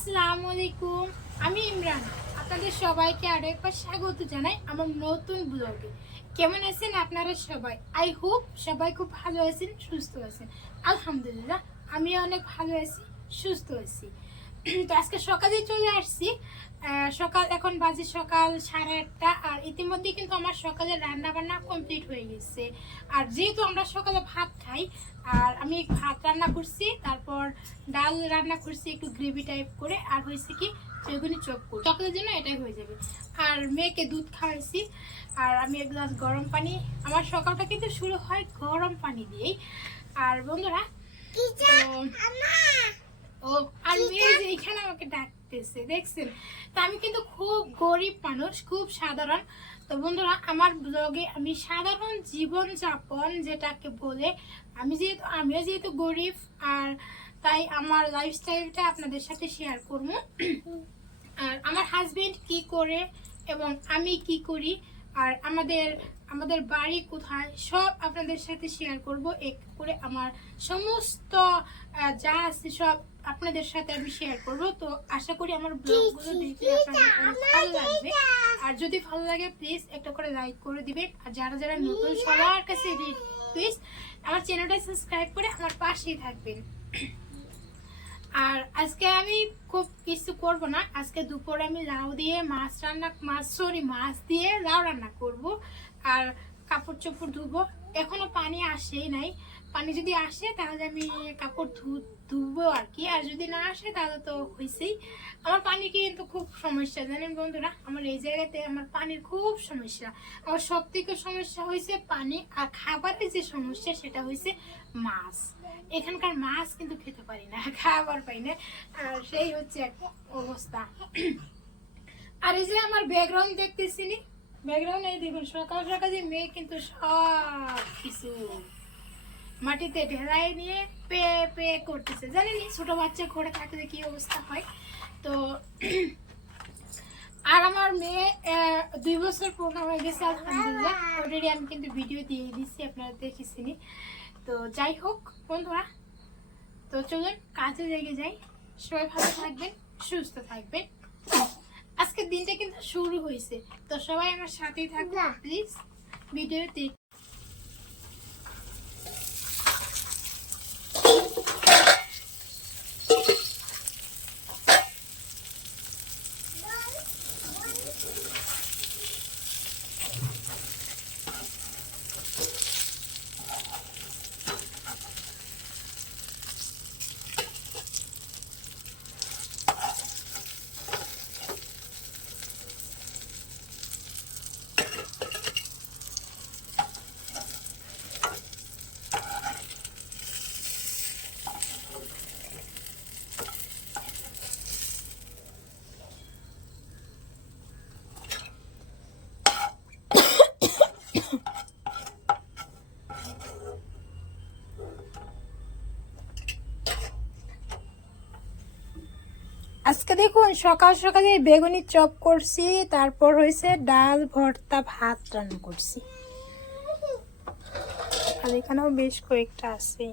আসসালামু আলাইকুম, আমি ইমরান। আপনাদের সবাইকে আরো একবার স্বাগত জানাই আমার নতুন ব্লগে। কেমন আছেন আপনারা সবাই? আই হোপ সবাই খুব ভালো আছেন, সুস্থ আছেন। আলহামদুলিল্লাহ আমি অনেক ভালো আছি, সুস্থ আছি। তো আজকে সকালে চলে আসছি। সকাল এখন বাজে সকাল 8:30, আর ইতিমধ্যে কিন্তু আমার সকালে রান্না বান্না কমপ্লিট হয়ে গেছে। আর যেহেতু আমরা সকালে ভাত খাই, আর আমি ভাত রান্না করছি, তারপর ডাল রান্না করছি একটু গ্রেভি টাইপ করে, আর হয়েছে কি বেগুনি চপ করছি। সকালের জন্য এটাই হয়ে যাবে। আর মেয়েকে দুধ খাওয়াইছি, আর আমি এক গ্লাস গরম পানি। আমার সকালটা কিন্তু শুরু হয় গরম পানি দিয়েই। আর বন্ধুরা ও আর মেয়ে যে এখানে আমাকে ডাকতেছে দেখছেন। তো আমি কিন্তু খুব গরিব মানুষ, খুব সাধারণ। তো বন্ধুরা আমার ব্লগে আমি সাধারণ জীবন যাপন যেটাকে বলে, আমিও যেহেতু গরিব, আর তাই আমার লাইফস্টাইলটা আপনাদের সাথে শেয়ার করবো। আর আমার হাজবেন্ড কি করে এবং আমি কি করি, আর আমাদের বাড়ি কোথায়, সব আপনাদের সাথে শেয়ার করব। এক করে আমার সমস্ত যা আছে সব আপনাদের সাথে আমি শেয়ার করব। তো আশা করি আমার ব্লগগুলো দেখে আপনাদের ভালো লাগবে। আর যদি ভালো লাগে প্লিজ একটা করে লাইক করে দিবেন। আর যারা যারা নতুন সবার কাছে প্লিজ আমার চ্যানেলটা সাবস্ক্রাইব করে আমার পাশেই থাকবেন। আর আজকে আমি খুব কিছু করব না। আজকে দুপুরে আমি লাউ দিয়ে মাছ দিয়ে লাউ রান্না করব। আর কাপড় চোপড় ধুবো, এখনো পানি আসেই নাই। পানি যদি আসে তাহলে আমি কাপড় ধুবো আর কি, আর যদি না আসে তাহলে তো হয়েছেই। আমার পানি কিন্তু খুব সমস্যা জানেন বন্ধুরা, আমার এই জায়গাতে আমার পানির খুব সমস্যা। আমার সব থেকে সমস্যা হয়েছে পানি, আর খাবারের যে সমস্যা সেটা হয়েছে মাছ। এখানকার মাছ কিন্তু খেতে পারি না, খাবার পাই না, আর সেই হচ্ছে অবস্থা। আর এই যে আমার ব্যাকগ্রাউন্ড দেখতেছিনি, ব্যাকগ্রাউন্ড এই দেখুন, সকাল সকালে মেয়ে কিন্তু সব কিছু মাটিতে ঢেলাই নিয়ে পে পে করতেছে। জানেনি ছোট বাচ্চা ঘরে থাকলে কি অবস্থা হয়। তো আর আমার মেয়ে 2 বছর পূর্ণ হয়ে গেছে আলহামদুলিল্লাহ। অলরেডি আমি কিন্তু ভিডিও দিয়ে দিচ্ছি, আপনারা দেখেছিনি। তো যাই হোক বন্ধুরা, তো চলুন কাজে লেগে যাই। সবাই ভালো থাকবেন, সুস্থ থাকবেন। আজকের দিনটা কিন্তু শুরু হয়েছে, তো সবাই আমার সাথেই থাকবেন প্লিজ। ভিডিওতে আজকে দেখুন সকাল সকালে বেগুনি চপ করছি, তারপর হয়েছে ডাল ভর্তা ভাত রান্না করছি। আর এখানেও বেশ কয়েকটা আছে।